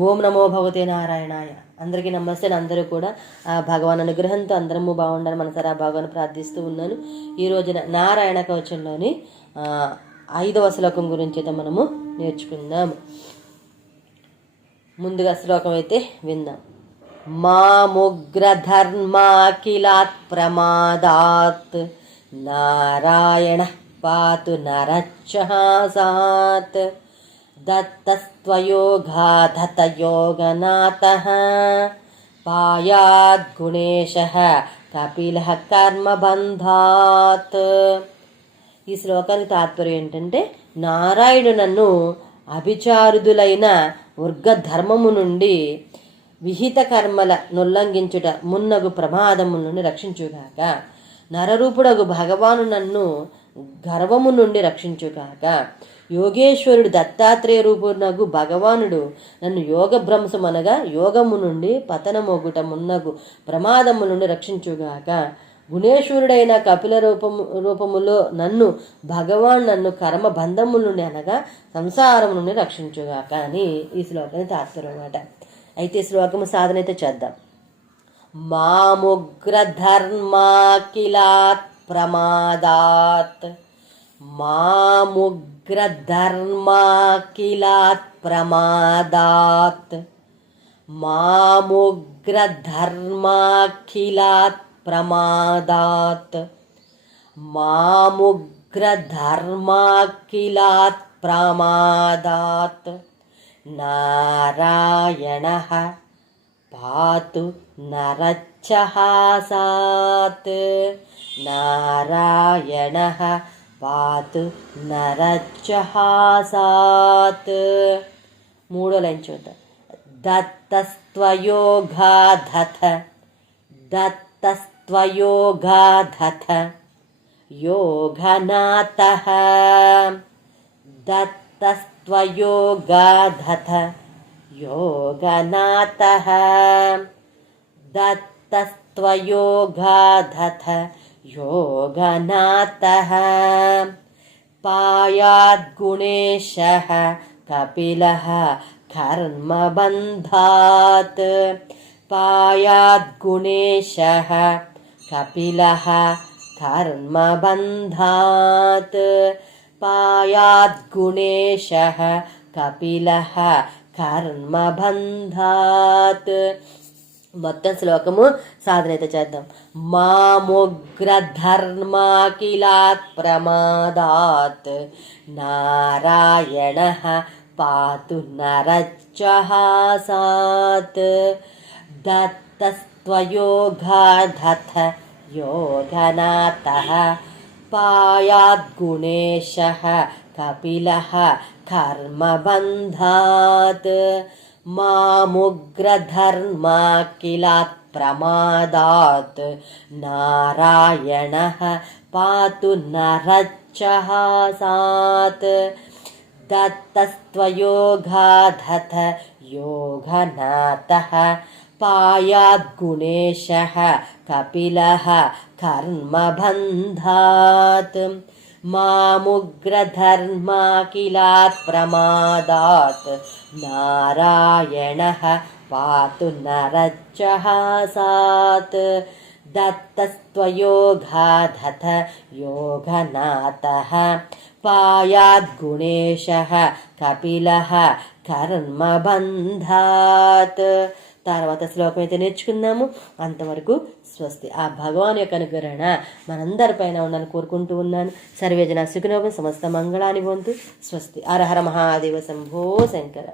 ఓం నమో భగవతే నారాయణాయ. అందరికీ నమస్తే. అందరూ కూడా ఆ భగవాన్ అనుగ్రహంతో అందరము బాగుండాలని మనసారా భగవాన్ ప్రార్థిస్తూ ఉన్నాను. ఈ రోజున నారాయణ కవచంలోని 5వ శ్లోకం గురించి అయితే మనము నేర్చుకుందాం. ముందుగా శ్లోకం అయితే విందాం. మాముగ్రధర్మాఖిలాత్ ప్రమాదాత్ నారాయణ పాతు నరచ్చహాసాత్ దత్తస్త్వయోగాధత యోగనాథః పాయాద్గుణేశః కపిలః కర్మబంధాత్. ఈ శ్లోకానికి తాత్పర్యం ఏంటంటే, నారాయణుడు నన్ను అభిచారుదులైన వర్గధర్మము నుండి విహిత కర్మల నుల్లంఘించుట మున్నగు ప్రమాదము నుండి రక్షించుగాక. నరరూపుడగు భగవాను నన్ను గర్వము నుండి రక్షించుగాక. యోగేశ్వరుడు దత్తాత్రేయ రూపునగు భగవానుడు నన్ను యోగ భ్రంశం అనగా యోగము నుండి పతనమొగుట మున్నగు ప్రమాదము నుండి రక్షించుగాక. గుణేశ్వరుడైన కపిల రూపములో నన్ను కర్మ బంధము నుండి అనగా సంసారము నుండి రక్షించుగాక అని ఈ శ్లోకాన్ని తాత్పర్యం అన్నమాట. అయితే శ్లోకము సాధన అయితే చేద్దాం. మాముగ్రధర్మాఖిలాత్ ప్రమాదాత్ మాముగ్రధర్మాఖిలాత్ ప్రమాదాత్ మాముగ్రధర్మాఖిలాత్ ప్రమాదాత్ మాముగ్రధర్మాఖిలాత్ ప్రమాదాత్ నారాయణః పాతు నరచ్చహాసాత్ నారాయణః పాతు నరచ్చహాసాత్. మూడో లైన్ చూద్దాం. దత్తస్త్వయోగాధత దత్తస్త్వయోగాధత యోగనాథః దత్తస్త్వయోగాధత యోగనాథః దత్తస్త్వయోగాధత యోగనాథః పాయాద్గుణేశః కపిలః కర్మబంధాత్ పాయాద్గుణేశః కపిలః కర్మబంధాత్ పాయాద్గుణేశః కపిలః కర్మబంధాత్. మొత్తం శ్లోకము సాధన అయితే చేద్దాం. మాముగ్రధర్మాఖిలాత్ ప్రమాదాత్ నారాయణః పాతు నరచ్చహాసాత్ దత్తస్త్వయోగాధత యోగనాథః పాయాద్గుణేశః కపిలః కర్మబంధాత్ మాముగ్రధర్మాఖిలాత్ ప్రమాదాత్ నారాయణః పాతు నరచ్చహాసాత్ దత్తస్త్వయోగాధత యోగనాథః పాయాద్గుణేశః కపిలః కర్మబంధాత్ మాముగ్రధర్మాఖిలాత్ ప్రమాదాత్ నారాయణః పాతు నరచ్చహాసాత్ దత్తస్త్వయోగాధత యోగనాథః పాయాద్గుణేశః కపిలః కర్మబంధాత్. తర్వాత శ్లోకం అయితే నేర్చుకుందాము. అంతవరకు స్వస్తి. ఆ భగవాన్ యొక్క అనుగ్రహణ మనందరిపైన ఉందని కోరుకుంటూ ఉన్నాను. సర్వేజన సుఖినోభం సమస్త మంగళాని భవంతు. స్వస్తి. హర హర మహాదేవ శంభో శంకర.